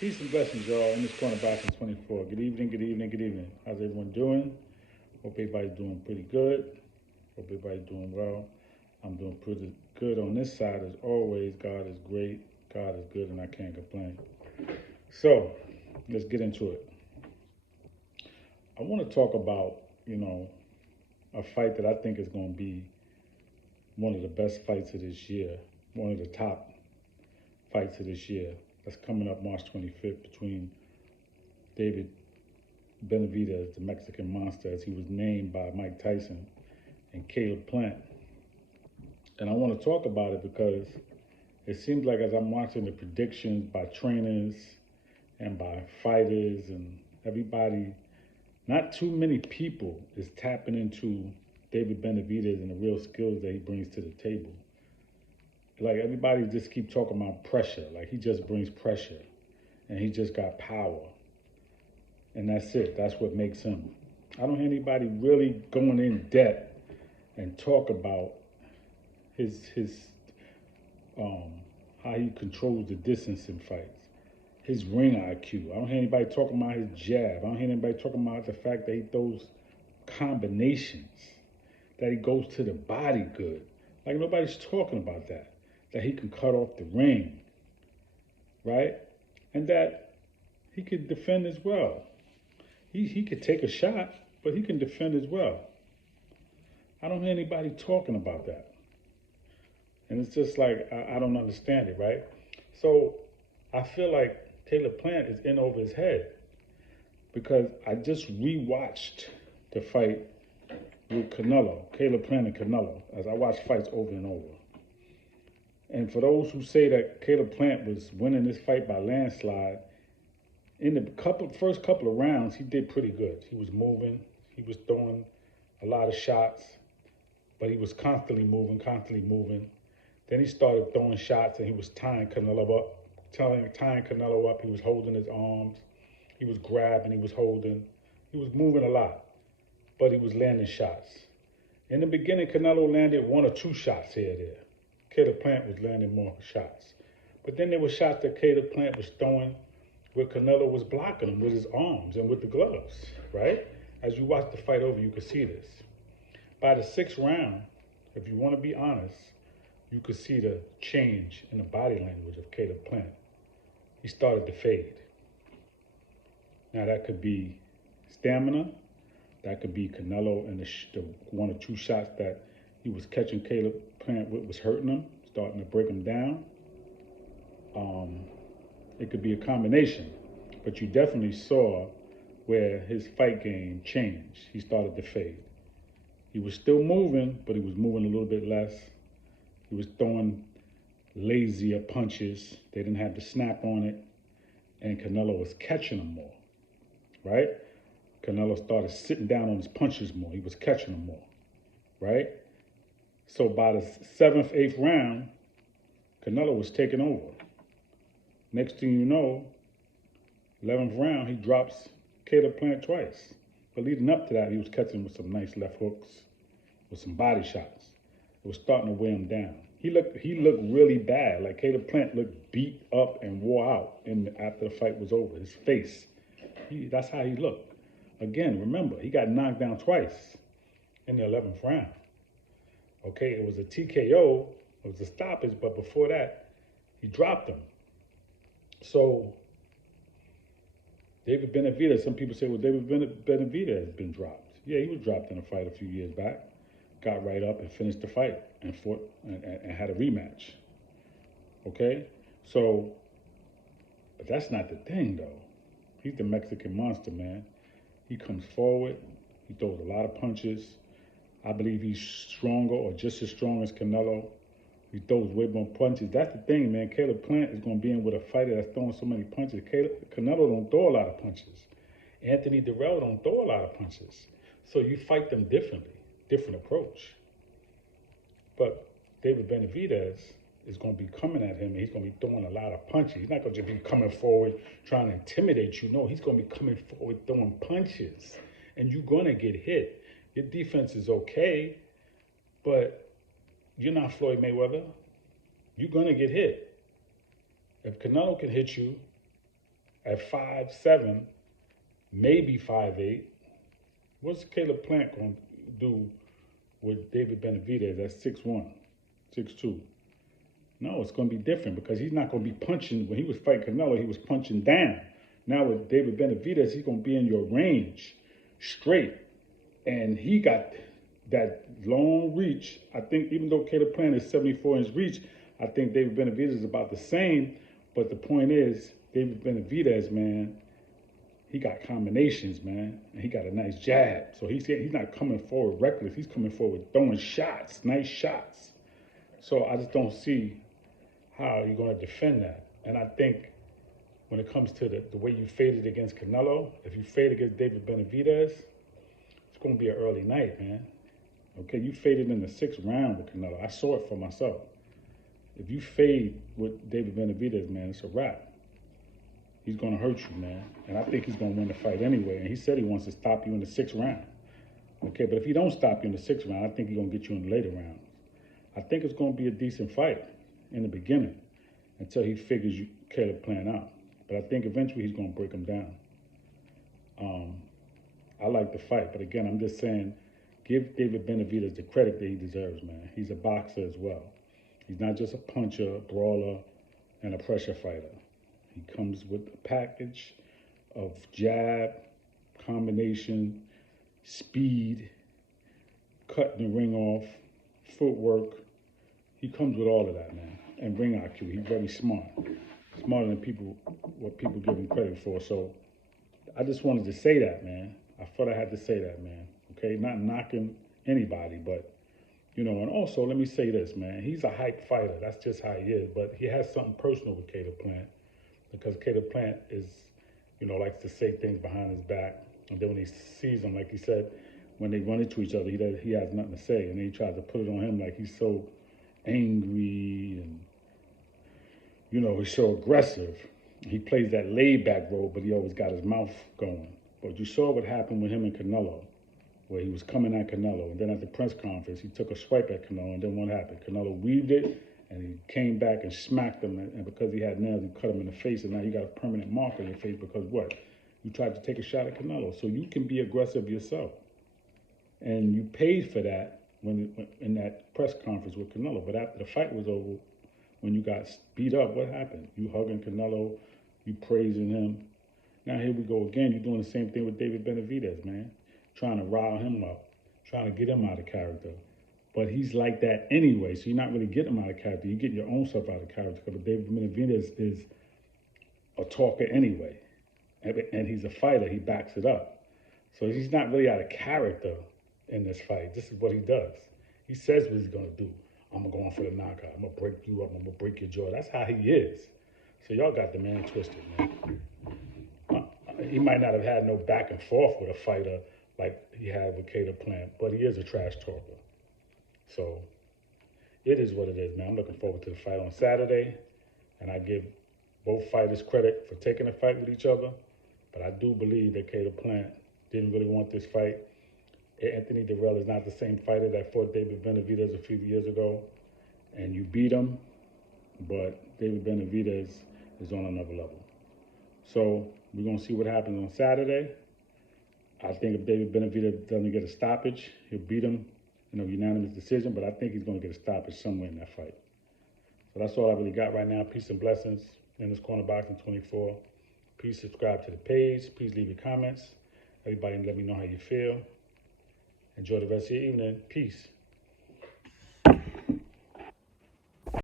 Peace and blessings, y'all. In this corner back in 24. Good evening, good evening, good evening. How's everyone doing? Hope everybody's doing pretty good. Hope everybody's doing well. I'm doing pretty good on this side as always. God is great. God is good, and I can't complain. So, let's get into it. I want to talk about, a fight that I think is going to be one of the best fights of this year, one of the top fights of this year. That's coming up March 25th between David Benavidez, the Mexican monster, as he was named by Mike Tyson, and Caleb Plant. And I want to talk about it because it seems like as I'm watching the predictions by trainers and by fighters and everybody, not too many people is tapping into David Benavidez and the real skills that he brings to the table. Like everybody just keep talking about pressure. Like he just brings pressure and he just got power. And that's it. That's what makes him. I don't hear anybody really going in depth and talk about his how he controls the distance in fights, his ring IQ. I don't hear anybody talking about his jab. I don't hear anybody talking about the fact that he throws combinations, that he goes to the body good. Like nobody's talking about that. That he can cut off the ring, right? And that he could defend as well. He could take a shot, but he can defend as well. I don't hear anybody talking about that. And it's just like, I don't understand it, right? So I feel like Caleb Plant is in over his head because I just rewatched the fight with Canelo, Caleb Plant and Canelo, as I watch fights over and over. And for those who say that Caleb Plant was winning this fight by landslide, in the first couple of rounds, he did pretty good. He was moving, he was throwing a lot of shots, but he was constantly moving, constantly moving. Then he started throwing shots and he was tying Canelo up, tying Canelo up. He was holding his arms, he was grabbing, he was holding. He was moving a lot, but he was landing shots. In the beginning, Canelo landed one or two shots here or there. Caleb Plant was landing more shots. But then there were shots that Caleb Plant was throwing where Canelo was blocking him with his arms and with the gloves, right? As you watch the fight over, you could see this. By the sixth round, if you want to be honest, you could see the change in the body language of Caleb Plant. He started to fade. Now that could be stamina. That could be Canelo and the one or two shots that he was catching Caleb Plant with was hurting him, starting to break him down. It could be a combination, but you definitely saw where his fight game changed. He started to fade. He was still moving, but he was moving a little bit less. He was throwing lazier punches. They didn't have the snap on it, and Canelo was catching them more, right? Canelo started sitting down on his punches more. He was catching them more, right? So by the seventh, eighth round, Canelo was taking over. Next thing you know, 11th round, he drops Caleb Plant twice. But leading up to that, he was catching with some nice left hooks, with some body shots. It was starting to weigh him down. He looked really bad. Like Caleb Plant looked beat up and wore out after the fight was over. His face, that's how he looked. Again, remember, he got knocked down twice in the 11th round. Okay, it was a TKO, it was a stoppage, but before that, he dropped him. So, David Benavidez, some people say, well, David Benavidez has been dropped. Yeah, he was dropped in a fight a few years back. Got right up and finished the fight and fought and had a rematch. Okay? So, but that's not the thing, though. He's the Mexican monster, man. He comes forward. He throws a lot of punches. I believe he's stronger or just as strong as Canelo. He throws way more punches. That's the thing, man. Caleb Plant is going to be in with a fighter that's throwing so many punches. Canelo don't throw a lot of punches. Anthony Durrell don't throw a lot of punches. So you fight them differently, different approach. But David Benavidez is going to be coming at him, and he's going to be throwing a lot of punches. He's not going to just be coming forward trying to intimidate you. No, he's going to be coming forward throwing punches, and you're going to get hit. Your defense is okay, but you're not Floyd Mayweather. You're going to get hit. If Canelo can hit you, at 5'7", maybe 5'8". What's Caleb Plant going to do with David Benavidez at 6'1", 6'2"? No, it's going to be different because he's not going to be punching. When he was fighting Canelo, he was punching down. Now with David Benavidez, he's going to be in your range straight. And he got that long reach. I think even though Caleb Plant is 74-inch reach, I think David Benavidez is about the same. But the point is, David Benavidez, man, he got combinations, man, and he got a nice jab. So he's not coming forward reckless. He's coming forward throwing shots, nice shots. So I just don't see how you're going to defend that. And I think when it comes to the way you faded against Canelo, if you fade against David Benavidez, it's going to be an early night, man. Okay, you faded in the 6th round with Canelo. I saw it for myself. If you fade with David Benavidez, man, it's a wrap. He's going to hurt you, man. And I think he's going to win the fight anyway. And he said he wants to stop you in the 6th round. Okay, but if he don't stop you in the 6th round, I think he's going to get you in the later rounds. I think it's going to be a decent fight in the beginning until he figures Caleb Plant out. But I think eventually he's going to break him down. I like the fight, but again, I'm just saying, give David Benavidez the credit that he deserves, man. He's a boxer as well. He's not just a puncher, a brawler, and a pressure fighter. He comes with a package of jab, combination, speed, cutting the ring off, footwork. He comes with all of that, man. And ring IQ. He's very smart. Smarter than what people give him credit for. So I just wanted to say that, man. I thought I had to say that, man. Okay, not knocking anybody, but, you know, and also let me say this, man. He's a hype fighter. That's just how he is. But he has something personal with Caleb Plant because Caleb Plant is, you know, likes to say things behind his back. And then when he sees him, like he said, when they run into each other, he has nothing to say. And then he tries to put it on him like he's so angry and, you know, he's so aggressive. He plays that laid-back role, but he always got his mouth going. But you saw what happened with him and Canelo, where he was coming at Canelo. And then at the press conference, he took a swipe at Canelo, and then what happened? Canelo weaved it, and he came back and smacked him. And because he had nails, he cut him in the face, and now you got a permanent mark on your face because what? You tried to take a shot at Canelo. So you can be aggressive yourself. And you paid for that in that press conference with Canelo. But after the fight was over, when you got beat up, what happened? You hugging Canelo, you praising him. Now here we go again. You're doing the same thing with David Benavidez, man. Trying to rile him up, trying to get him out of character. But he's like that anyway, so you're not really getting him out of character. You're getting your own stuff out of character. But David Benavidez is a talker anyway. And he's a fighter. He backs it up. So he's not really out of character in this fight. This is what he does. He says what he's going to do. I'm going to go on for the knockout. I'm going to break you up. I'm going to break your jaw. That's how he is. So y'all got the man twisted, man. He might not have had no back and forth with a fighter like he had with Caleb Plant, but he is a trash talker. So it is what it is, man. I'm looking forward to the fight on Saturday, and I give both fighters credit for taking a fight with each other, but I do believe that Caleb Plant didn't really want this fight. Anthony Dirrell is not the same fighter that fought David Benavidez a few years ago, and you beat him, but David Benavidez is on another level. So we're going to see what happens on Saturday. I think if David Benavidez doesn't get a stoppage, he'll beat him, unanimous decision, but I think he's going to get a stoppage somewhere in that fight. So that's all I really got right now. Peace and blessings. In this Corner Boxing 24. Please subscribe to the page. Please leave your comments. Everybody let me know how you feel. Enjoy the rest of your evening. Peace.